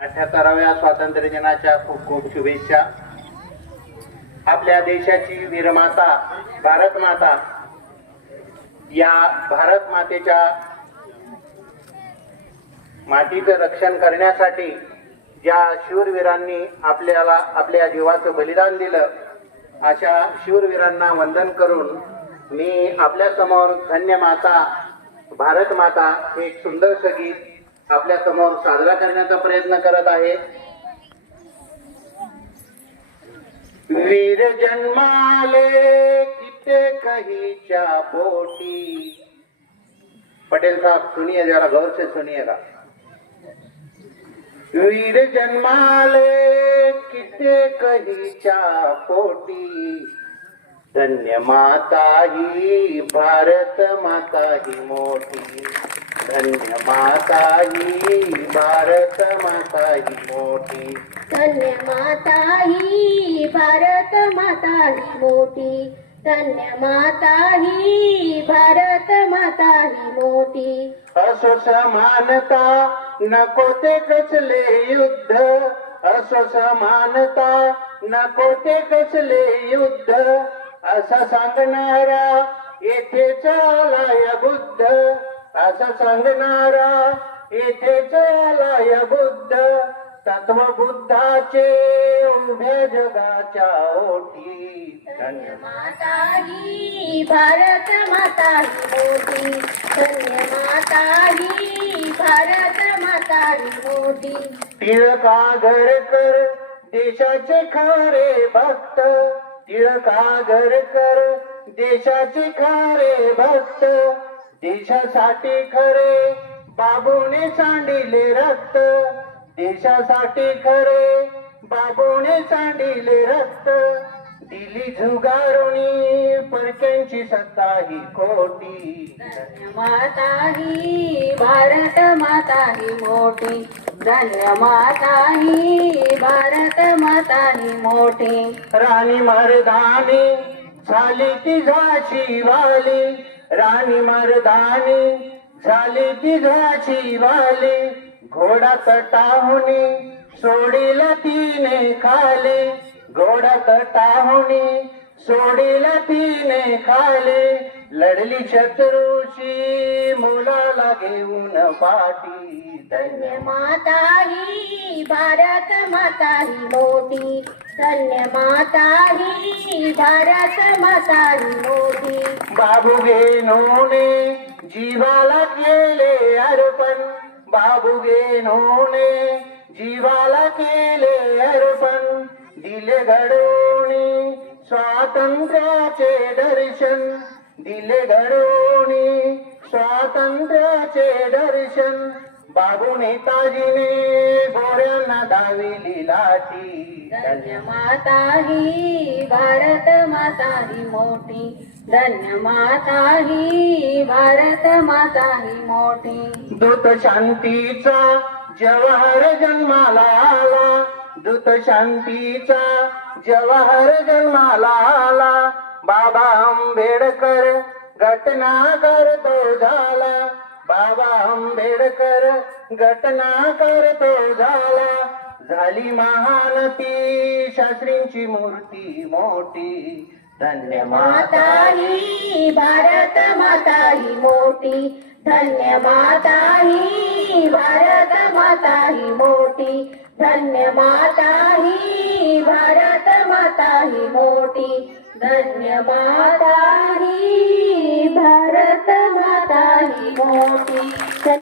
अठ्याहत्तराव्या स्वातंत्र्य दिनाच्या खूप खूप शुभेच्छा. आपल्या देशाची वीरमाता भारत माता या भारत मातेच्या मातीचं रक्षण करण्यासाठी ज्या शूरवीरांनी आपल्याला आपल्या जीवाचं बलिदान दिलं अशा शूरवीरांना वंदन करून मी आपल्यासमोर धन्य माता भारत माता हे एक सुंदरसं गीत आपल्यासमोर साजरा करण्याचा प्रयत्न करत आहे. वीर जन्माले किते कहीच्या पोटी. पटेल साहब सुनिए जरा गौर से सुनिएगा वीर जन्माले किते कहीच्या पोटी. धन्य माता ही भारत माता ही मोठी. धन्य माता ही भारत माता ही मोठी. धन्य माता ही भारत माता ही मोठी. धन्य माता ही भारत माता ही मोठी. असो समानता नको ते कसले युद्ध. असो समानता नको ते कसले युद्ध. असा सांगणारा येथे चालाय बुद्ध. असा सांगणारा येथे चालाय बुद्ध. तत्व बुद्धाचे उभ्या जगाच्या धन्य माता ही भारत माता ही मोठी. धन्य माता ही भारत माता ही मोठी टिळकागरकर देशाचे खरे भक्त. टिळकागरकर देशाचे खरे भक्त. देशासाठी खरे बाबूने सांडिले रक्त. देशासाठी खरे बाबूने सांडिले रक्त. दिली झुगारुणी परक्यांची सत्ता ही खोटी. धन्य माता ही भारत माता ही मोठी. धन्य माता ही भारत माता ही मोठी. राणी मर्दानी झाली ती झाशी वाली. राणी मर्दानी झाली ती झाशी वाली. घोडा तटाहुनी सोडीला तिने खाली. घोडा तटाहुनी सोडीला तिने खाली लढली शत्रूशी मुलाला घेऊन पाठी. धन्य माता ही भारत माता. ही मोठी धन्य माता ही भारत माता. ही मोठी बाबू घेनोने जीवाला केले अर्पण. बाबू घेनोने जीवाला केले अर्पण. दिले घडवणी स्वातंत्र्याचे दर्शन दिले घडवणी स्वातंत्र्याचे दर्शन बाबू नेताजीने गोऱ्यांना दाविली लाटी धन्य माता ही भारत माता ही मोठी. धन्य माता ही भारत माता ही मोठी. दूत शांतीचा जवाहर जन्माला आला. दूत शांतीचा जवाहर जन्माला आला बाबा आंबेडकर घटना करतो झाला. बाबा आंबेडकर घटना करतो झाला. झाली महानती शास्त्रींची मूर्ती मोठी. धन्य माता. ही भारत माता ही मोठी. धन्य माता ही भारत माता ही मोठी. धन्य माता ही भारत माता ही मोठी. धन्य माता ही भारत माता ही मोठी.